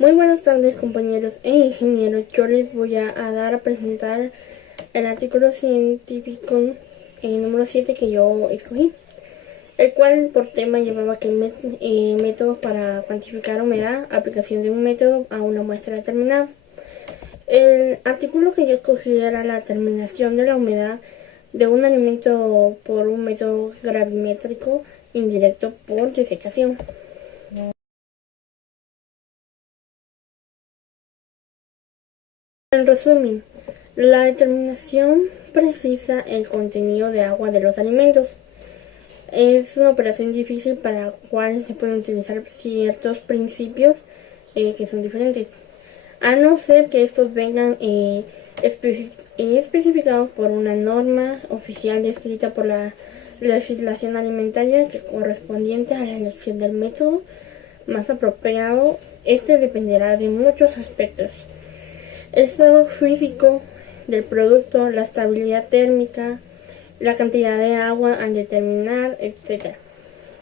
Muy buenas tardes, compañeros e ingenieros. Yo les voy a dar a presentar el artículo científico número 7 que yo escogí, el cual por tema llevaba que métodos para cuantificar humedad, aplicación de un método a una muestra determinada. El artículo que yo escogí era la determinación de la humedad de un alimento por un método gravimétrico indirecto por desecación. En resumen, la determinación precisa el contenido de agua de los alimentos. Es una operación difícil para la cual se pueden utilizar ciertos principios que son diferentes, a no ser que estos vengan especificados por una norma oficial descrita por la legislación alimentaria que correspondiente a la elección del método más apropiado. Este dependerá de muchos aspectos: el estado físico del producto, la estabilidad térmica, la cantidad de agua al determinar, etc.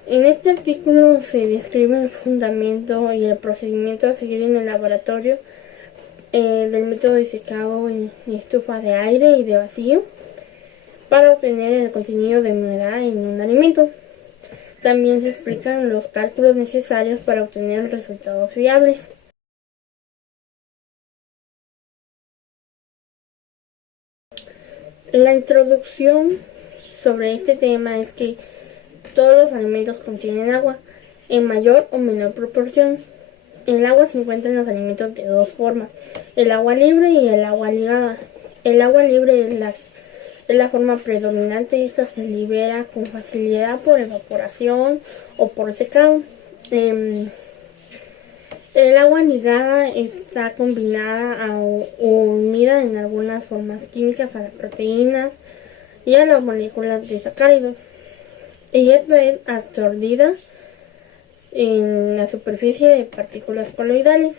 En este artículo se describe el fundamento y el procedimiento a seguir en el laboratorio del método de secado en estufa de aire y de vacío para obtener el contenido de humedad en un alimento. También se explican los cálculos necesarios para obtener resultados fiables. La introducción sobre este tema es que todos los alimentos contienen agua, en mayor o menor proporción. El agua se encuentra en los alimentos de dos formas: el agua libre y el agua ligada. El agua libre es la forma predominante. Esta se libera con facilidad por evaporación o por secado. El agua ligada está combinada o unida en algunas formas químicas a las proteínas y a las moléculas de sacáridos, y esta es absorbida en la superficie de partículas coloidales.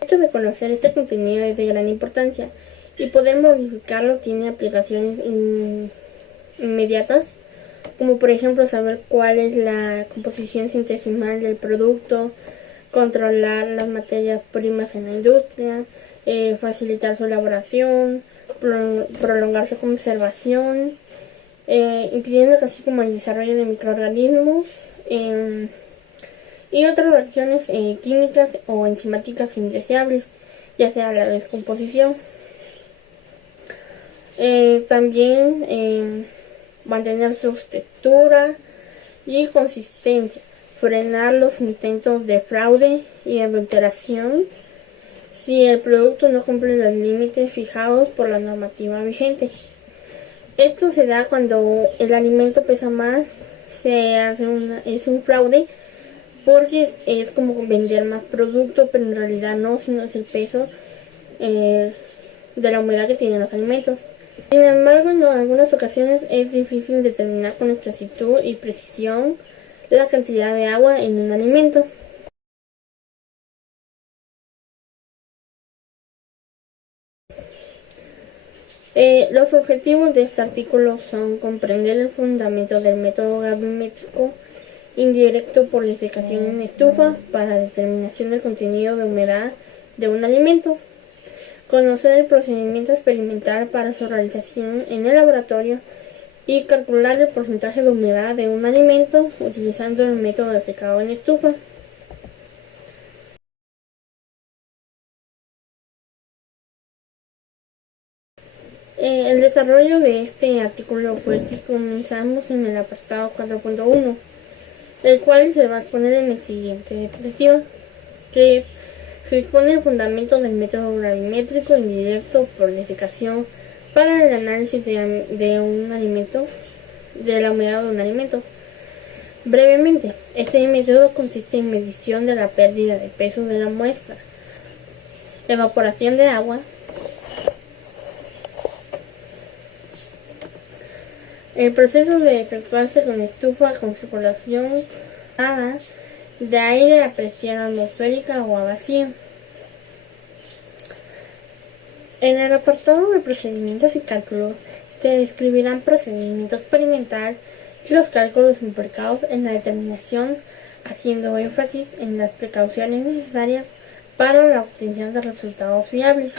El hecho de conocer este contenido es de gran importancia y poder modificarlo tiene aplicaciones inmediatas, como por ejemplo saber cuál es la composición centesimal del producto, controlar las materias primas en la industria, facilitar su elaboración, prolongar su conservación, impidiendo así como el desarrollo de microorganismos y otras reacciones químicas o enzimáticas indeseables, ya sea la descomposición. También mantener su textura y consistencia, frenar los intentos de fraude y adulteración si el producto no cumple los límites fijados por la normativa vigente. Esto se da cuando el alimento pesa más, es un fraude, porque es como vender más producto, pero en realidad no, sino es el peso de la humedad que tienen los alimentos. Sin embargo, en algunas ocasiones es difícil determinar con exactitud y precisión la cantidad de agua en un alimento. Los objetivos de este artículo son comprender el fundamento del método gravimétrico indirecto por desecación en estufa para determinación del contenido de humedad de un alimento, conocer el procedimiento experimental para su realización en el laboratorio y calcular el porcentaje de humedad de un alimento utilizando el método de secado en estufa. El desarrollo de este artículo fue el que comenzamos en el apartado 4.1, el cual se va a exponer en el siguiente diapositiva, que es: se expone el fundamento del método gravimétrico indirecto por desecación para el análisis de un alimento, de la humedad de un alimento. Brevemente, este método consiste en medición de la pérdida de peso de la muestra, evaporación de agua, el proceso de efectuarse con estufa con circulación de aire a presión atmosférica o a vacío. En el apartado de procedimientos y cálculos se describirán procedimientos experimental y los cálculos implicados en la determinación, haciendo énfasis en las precauciones necesarias para la obtención de resultados fiables.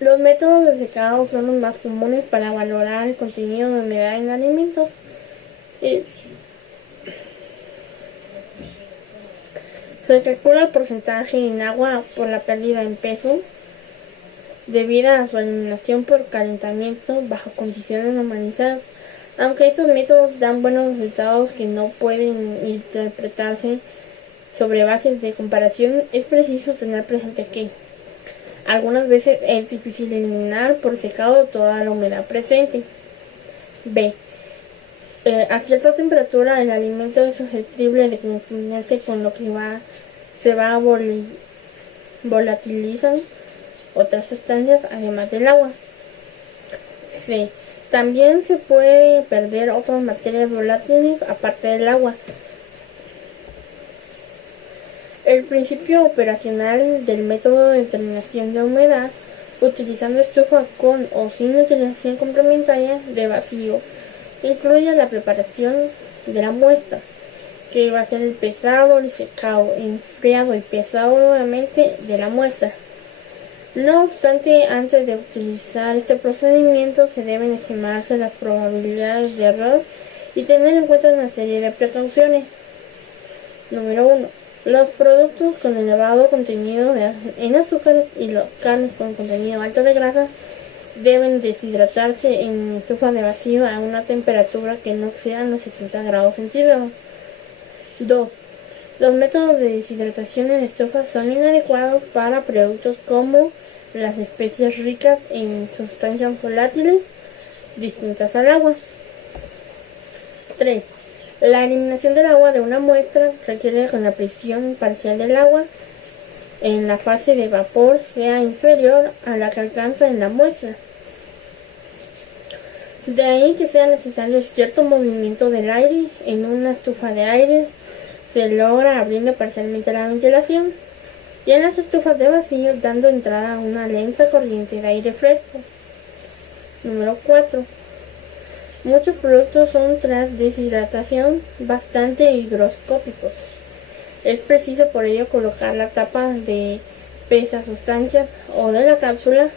Los métodos de secado son los más comunes para valorar el contenido de humedad en alimentos. Se calcula el porcentaje en agua por la pérdida en peso debido a su eliminación por calentamiento bajo condiciones normalizadas. Aunque estos métodos dan buenos resultados que no pueden interpretarse sobre bases de comparación, es preciso tener presente que algunas veces es difícil eliminar por secado toda la humedad presente. B. A cierta temperatura el alimento es susceptible de confundirse con lo que se volatilizan otras sustancias además del agua. C. También se puede perder otras materias volátiles aparte del agua. El principio operacional del método de determinación de humedad, utilizando estufa con o sin utilización complementaria de vacío, incluye la preparación de la muestra, que va a ser el pesado, el secado, enfriado y pesado nuevamente de la muestra. No obstante, antes de utilizar este procedimiento se deben estimarse las probabilidades de error y tener en cuenta una serie de precauciones. Número 1. Los productos con elevado contenido en azúcares y los carnes con contenido alto de grasa deben deshidratarse en estufa de vacío a una temperatura que no exceda los 70 grados centígrados. 2. Los métodos de deshidratación en estufa son inadecuados para productos como las especies ricas en sustancias volátiles distintas al agua. 3. La eliminación del agua de una muestra requiere que la presión parcial del agua en la fase de vapor sea inferior a la que alcanza en la muestra. De ahí que sea necesario cierto movimiento del aire. En una estufa de aire se logra abriendo parcialmente la ventilación y en las estufas de vacío dando entrada a una lenta corriente de aire fresco. Número 4. Muchos productos son tras deshidratación bastante higroscópicos. Es preciso por ello colocar la tapa de pesa sustancias o de la cápsula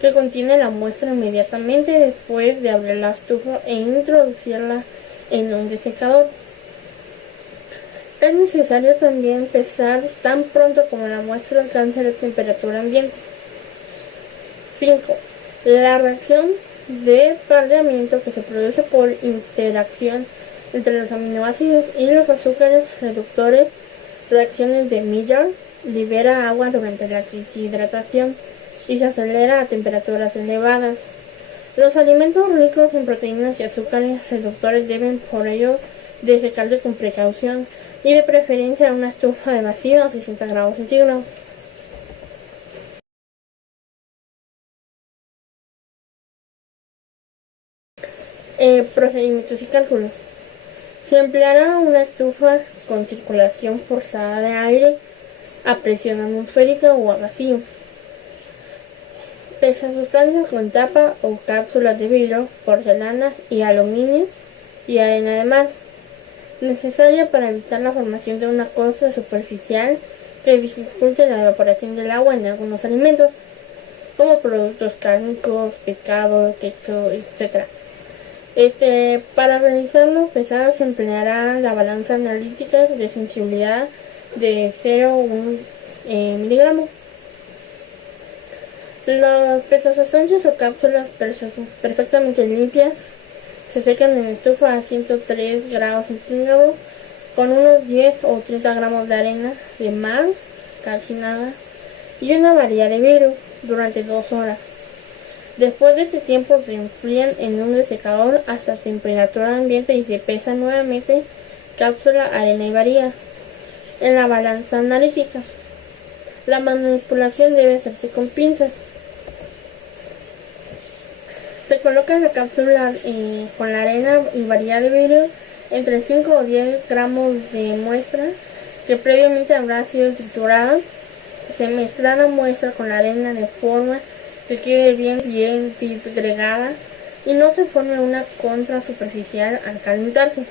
que contiene la muestra inmediatamente después de abrir la estufa e introducirla en un desecador. Es necesario también pesar tan pronto como la muestra alcance la temperatura ambiente. 5. La reacción de paldeamiento que se produce por interacción entre los aminoácidos y los azúcares reductores, reacciones de Maillard, libera agua durante la deshidratación y se acelera a temperaturas elevadas. Los alimentos ricos en proteínas y azúcares reductores deben por ello desecarse con precaución y de preferencia a una estufa de vacío a 60 grados centígrados. Procedimientos y cálculos. Se empleará una estufa con circulación forzada de aire a presión atmosférica o a vacío. Pesa sustancias con tapa o cápsulas de vidrio, porcelana y aluminio y arena de mar, necesaria para evitar la formación de una costra superficial que dificulte la evaporación del agua en algunos alimentos, como productos cárnicos, pescado, queso, etc. Para realizar los pesados se empleará la balanza analítica de sensibilidad de 0,1 miligramos. Las pesasustancias o cápsulas perfectamente limpias se secan en estufa a 103 grados centígrados con unos 10 o 30 gramos de arena de mar calcinada y una varilla de vidrio durante 2 horas. Después de ese tiempo se enfrían en un desecador hasta temperatura ambiente y se pesa nuevamente cápsula, arena y varilla en la balanza analítica. La manipulación debe hacerse con pinzas. Se coloca la cápsula con la arena y varilla de vidrio entre 5 o 10 gramos de muestra que previamente habrá sido triturada. Se mezcla la muestra con la arena de forma que quede bien disgregada y no se forme una contra superficial al calentarse.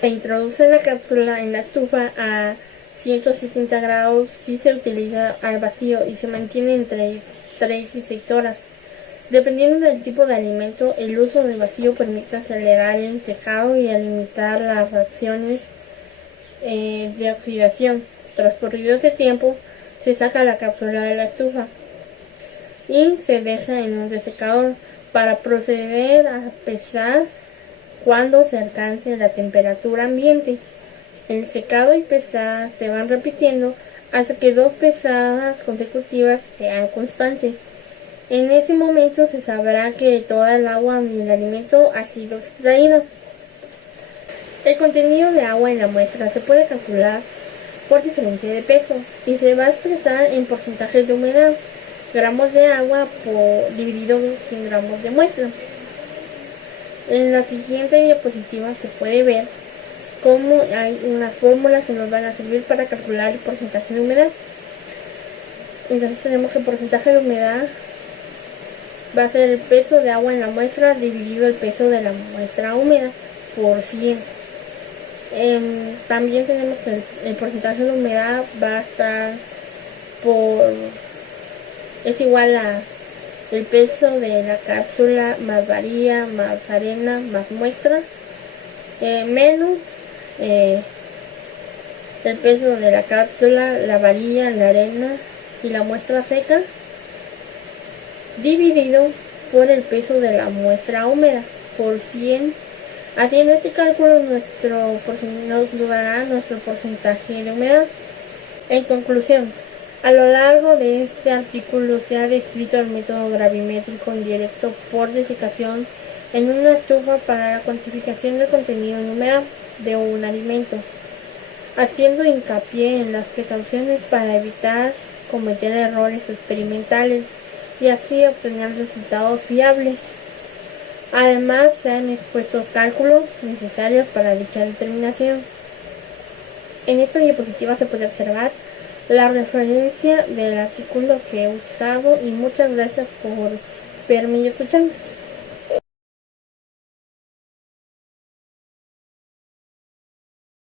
Se introduce la cápsula en la estufa a 170 grados y se utiliza al vacío y se mantiene entre 3 y 6 horas. Dependiendo del tipo de alimento, el uso de vacío permite acelerar el secado y limitar las reacciones de oxidación. Transcurrido ese tiempo, se saca la cápsula de la estufa y se deja en un resecador para proceder a pesar cuando se alcance la temperatura ambiente. El secado y pesada se van repitiendo hasta que 2 pesadas consecutivas sean constantes. En ese momento se sabrá que toda el agua del alimento ha sido extraída. El contenido de agua en la muestra se puede calcular por diferencia de peso y se va a expresar en porcentajes de humedad, gramos de agua dividido 100 gramos de muestra. En la siguiente diapositiva se puede ver cómo hay unas fórmulas que nos van a servir para calcular el porcentaje de humedad. Entonces tenemos que el porcentaje de humedad va a ser el peso de agua en la muestra dividido el peso de la muestra húmeda por 100. También tenemos que el porcentaje de humedad va a estar es igual a el peso de la cápsula más varilla más arena más muestra menos el peso de la cápsula, la varilla, la arena y la muestra seca dividido por el peso de la muestra húmeda por 100. Haciendo este cálculo nos dará nuestro porcentaje de humedad. En conclusión, a lo largo de este artículo se ha descrito el método gravimétrico indirecto por desecación en una estufa para la cuantificación del contenido en humedad de un alimento, haciendo hincapié en las precauciones para evitar cometer errores experimentales y así obtener resultados fiables. Además, se han expuesto cálculos necesarios para dicha determinación. En esta diapositiva se puede observar la referencia del artículo que he usado y muchas gracias por verme y escucharme.